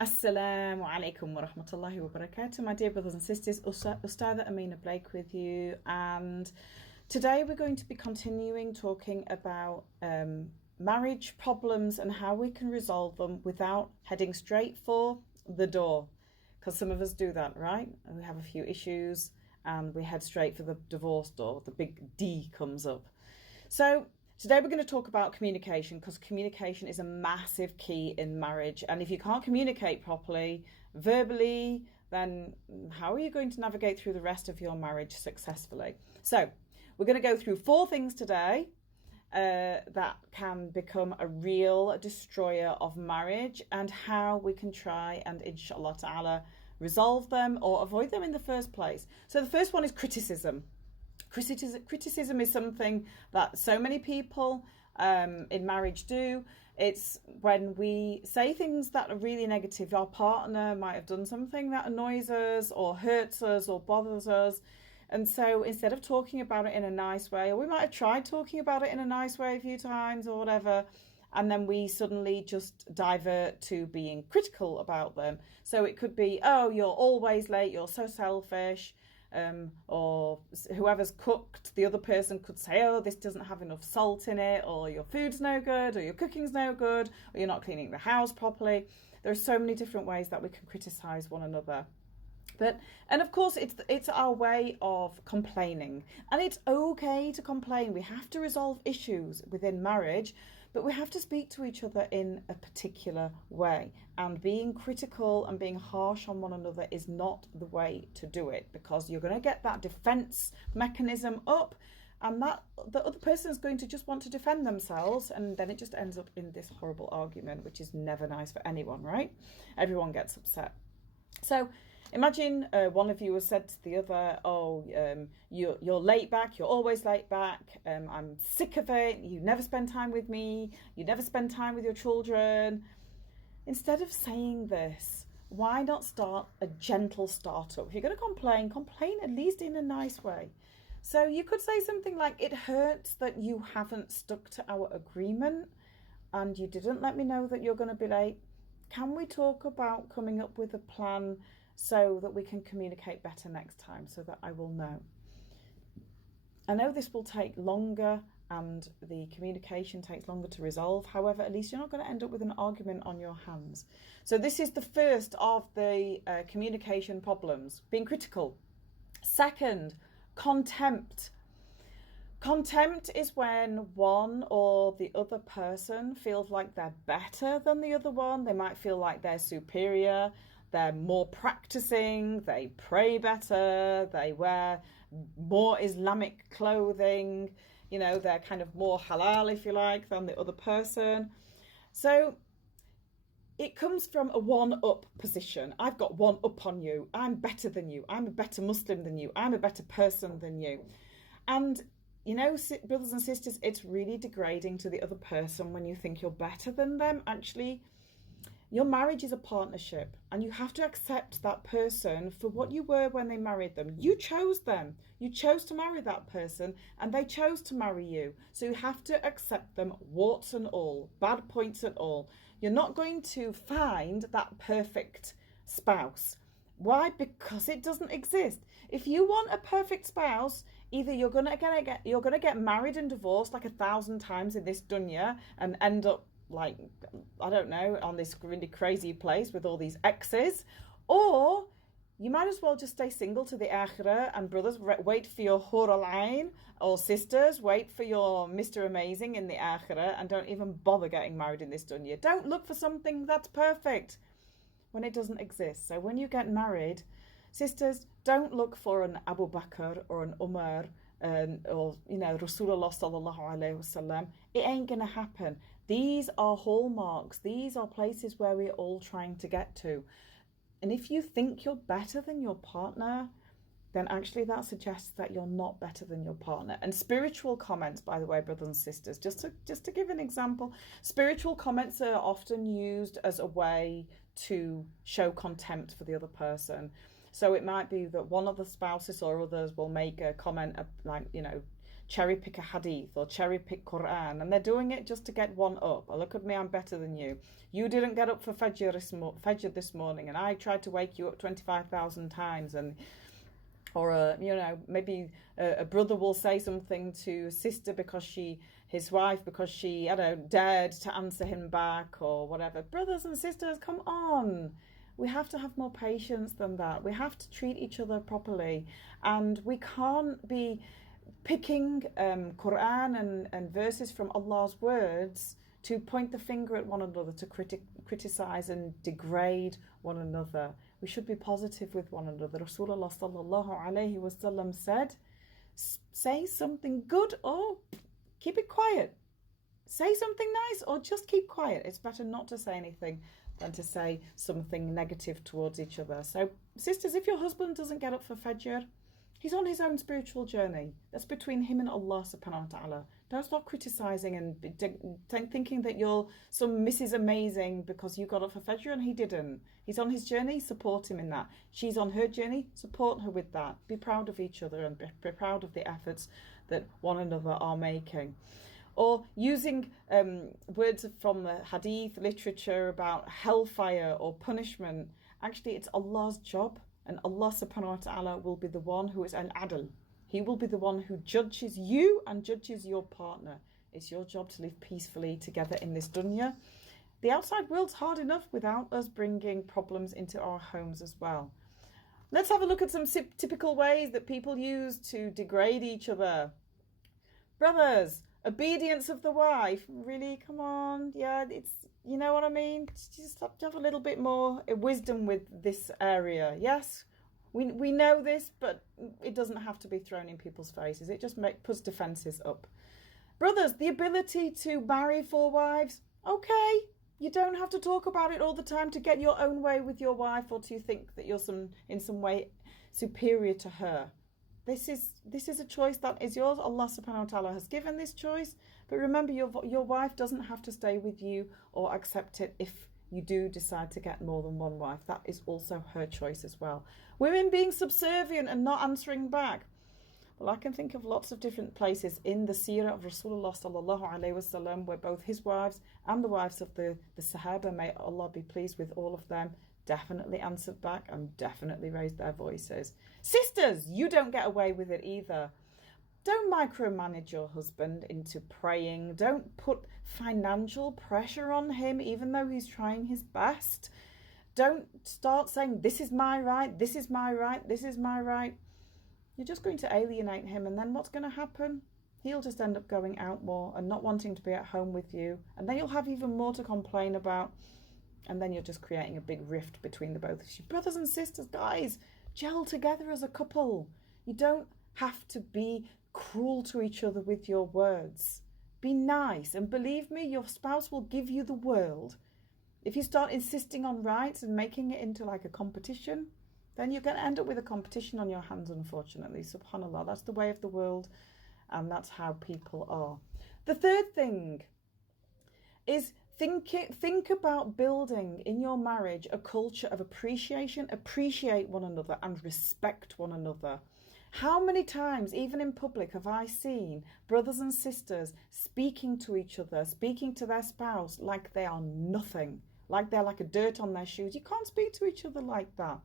Assalamu alaikum wa rahmatullahi wa barakatuh, my dear brothers and sisters. Ustada Amina Blake with you, and today we're going to be continuing talking about marriage problems and how we can resolve them without heading straight for the door. Because some of us do that, right? And we have a few issues and we head straight for the divorce door. The big D comes up. So today we're going to talk about communication, because communication is a massive key in marriage. And if you can't communicate properly, verbally, then how are you going to navigate through the rest of your marriage successfully? So we're going to go through 4 things today that can become a real destroyer of marriage, and how we can try and inshallah ta'ala resolve them or avoid them in the first place. So the first one is criticism. Criticism is something that so many people in marriage do. It's when we say things that are really negative. Our partner might have done something that annoys us or hurts us or bothers us. And so instead of talking about it in a nice way, or we might have tried talking about it in a nice way a few times or whatever, and then we suddenly just divert to being critical about them. So it could be, oh, you're always late, you're so selfish. Or whoever's cooked, the other person could say, oh, this doesn't have enough salt in it, or your food's no good, or your cooking's no good, or you're not cleaning the house properly. There are so many different ways that we can criticize one another. And of course, it's our way of complaining, and it's okay to complain. We have to resolve issues within marriage, but we have to speak to each other in a particular way. And being critical and being harsh on one another is not the way to do it, because you're going to get that defense mechanism up, and that the other person is going to just want to defend themselves, and then it just ends up in this horrible argument, which is never nice for anyone, right? Everyone gets upset. So imagine one of you has said to the other, oh, you're late back, you're always late back, I'm sick of it, you never spend time with me, you never spend time with your children. Instead of saying this, why not start a gentle startup? If you're going to complain at least in a nice way. So you could say something like, it hurts that you haven't stuck to our agreement and you didn't let me know that you're going to be late. Can we talk about coming up with a plan so that we can communicate better next time, so that I will know? I know this will take longer and the communication takes longer to resolve. However, at least you're not going to end up with an argument on your hands. So this is the first of the communication problems, being critical. Second, contempt. Contempt is when one or the other person feels like they're better than the other one. They might feel like they're superior, they're more practicing, they pray better, they wear more Islamic clothing, they're kind of more halal, if you like, than the other person. So it comes from a one-up position. I've got one up on you. I'm better than you. I'm a better Muslim than you. I'm a better person than you. And brothers and sisters, it's really degrading to the other person when you think you're better than them. Actually, your marriage is a partnership, and you have to accept that person for what you were when they married them. You chose them. You chose to marry that person, and they chose to marry you. So you have to accept them, warts and all, bad points and all. You're not going to find that perfect spouse. Why? Because it doesn't exist. If you want a perfect spouse, either you're gonna get married and divorced like 1,000 times in this dunya and end up like, I don't know, on this really crazy place with all these exes, or you might as well just stay single to the akhirah. And brothers, wait for your hur al-ain, or sisters, wait for your Mr. Amazing in the akhirah, and don't even bother getting married in this dunya. Don't look for something that's perfect when it doesn't exist. So when you get married, sisters, don't look for an Abu Bakr or an Umar or Rasulullah sallallahu alaihi wasallam. It ain't gonna happen. These are hallmarks. These are places where we're all trying to get to. And if you think you're better than your partner, then actually that suggests that you're not better than your partner. And spiritual comments, by the way, brothers and sisters, just to give an example, spiritual comments are often used as a way to show contempt for the other person. So it might be that one of the spouses or others will make a comment like, cherry pick a hadith or cherry pick Quran, and they're doing it just to get one up. Oh, look at me, I'm better than you. You didn't get up for Fajr this morning, and I tried to wake you up 25,000 times. And or maybe a brother will say something to a sister his wife, because she, I don't know, dared to answer him back or whatever. Brothers and sisters, come on. We have to have more patience than that. We have to treat each other properly, and we can't be picking Quran and verses from Allah's words to point the finger at one another, to criticize and degrade one another. We should be positive with one another. Rasulullah sallallahu alayhi wasallam said, say something good or keep it quiet. Say something nice or just keep quiet. It's better not to say anything than to say something negative towards each other. So, sisters, if your husband doesn't get up for Fajr, he's on his own spiritual journey. That's between him and Allah subhanahu wa ta'ala. Don't stop criticising and thinking that you're some Mrs. Amazing because you got up for Fajr and he didn't. He's on his journey, support him in that. She's on her journey, support her with that. Be proud of each other and be proud of the efforts that one another are making. Or using words from the hadith literature about hellfire or punishment. Actually, it's Allah's job, and Allah subhanahu wa ta'ala will be the one who is an adl. He will be the one who judges you and judges your partner. It's your job to live peacefully together in this dunya. The outside world's hard enough without us bringing problems into our homes as well. Let's have a look at some typical ways that people use to degrade each other. Brothers, obedience of the wife. Really? Come on. Yeah, it's, you know what I mean? Just have a little bit more wisdom with this area. Yes, we know this, but it doesn't have to be thrown in people's faces. It just puts defences up. Brothers, the ability to marry 4 wives. Okay, you don't have to talk about it all the time to get your own way with your wife, or to think that you're in some way superior to her. This is a choice that is yours. Allah subhanahu wa ta'ala has given this choice. But remember, your wife doesn't have to stay with you or accept it if you do decide to get more than one wife. That is also her choice as well. Women being subservient and not answering back. Well, I can think of lots of different places in the seerah of Rasulullah sallallahu alaihi wasallam where both his wives and the wives of the Sahaba, may Allah be pleased with all of them, definitely answered back and definitely raised their voices. Sisters, you don't get away with it either. Don't micromanage your husband into praying. Don't put financial pressure on him even though he's trying his best. Don't start saying, this is my right, this is my right, this is my right. You're just going to alienate him, and then what's going to happen? He'll just end up going out more and not wanting to be at home with you, and then you'll have even more to complain about, and then you're just creating a big rift between the both of you. Brothers and sisters, guys, gel together as a couple. You don't have to be cruel to each other with your words. Be nice, and believe me, your spouse will give you the world. If you start insisting on rights and making it into like a competition, then you're going to end up with a competition on your hands, unfortunately. Subhanallah, that's the way of the world, and that's how people are. The third thing is think about building in your marriage a culture of appreciation, appreciate one another and respect one another. How many times, even in public, have I seen brothers and sisters speaking to each other, speaking to their spouse like they are nothing, like they're like a dirt on their shoes? You can't speak to each other like that.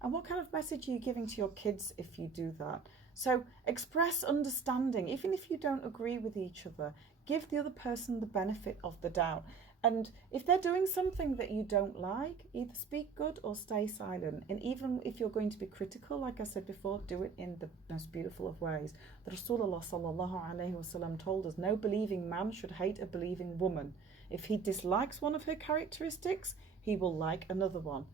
And what kind of message are you giving to your kids if you do that? So express understanding, even if you don't agree with each other. Give the other person the benefit of the doubt. And if they're doing something that you don't like, either speak good or stay silent. And even if you're going to be critical, like I said before, do it in the most beautiful of ways. The Rasulullah sallallahu alaihi wasallam told us, no believing man should hate a believing woman. If he dislikes one of her characteristics, he will like another one.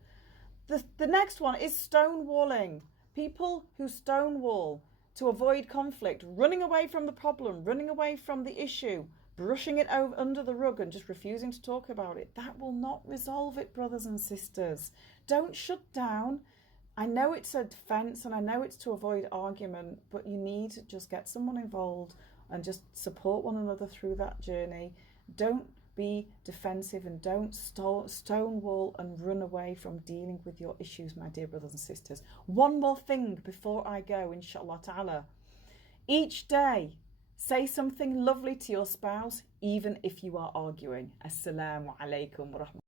The next one is stonewalling. People who stonewall to avoid conflict, running away from the problem, running away from the issue, brushing it under the rug and just refusing to talk about it. That will not resolve it, brothers and sisters. Don't shut down. I know it's a defense and I know it's to avoid argument, but you need to just get someone involved and just support one another through that journey. Don't be defensive and don't stonewall and run away from dealing with your issues, my dear brothers and sisters. One more thing before I go, inshallah ta'ala. Each day, Say something lovely to your spouse, even if you are arguing. Assalamu alaikum wa rahmatullahi.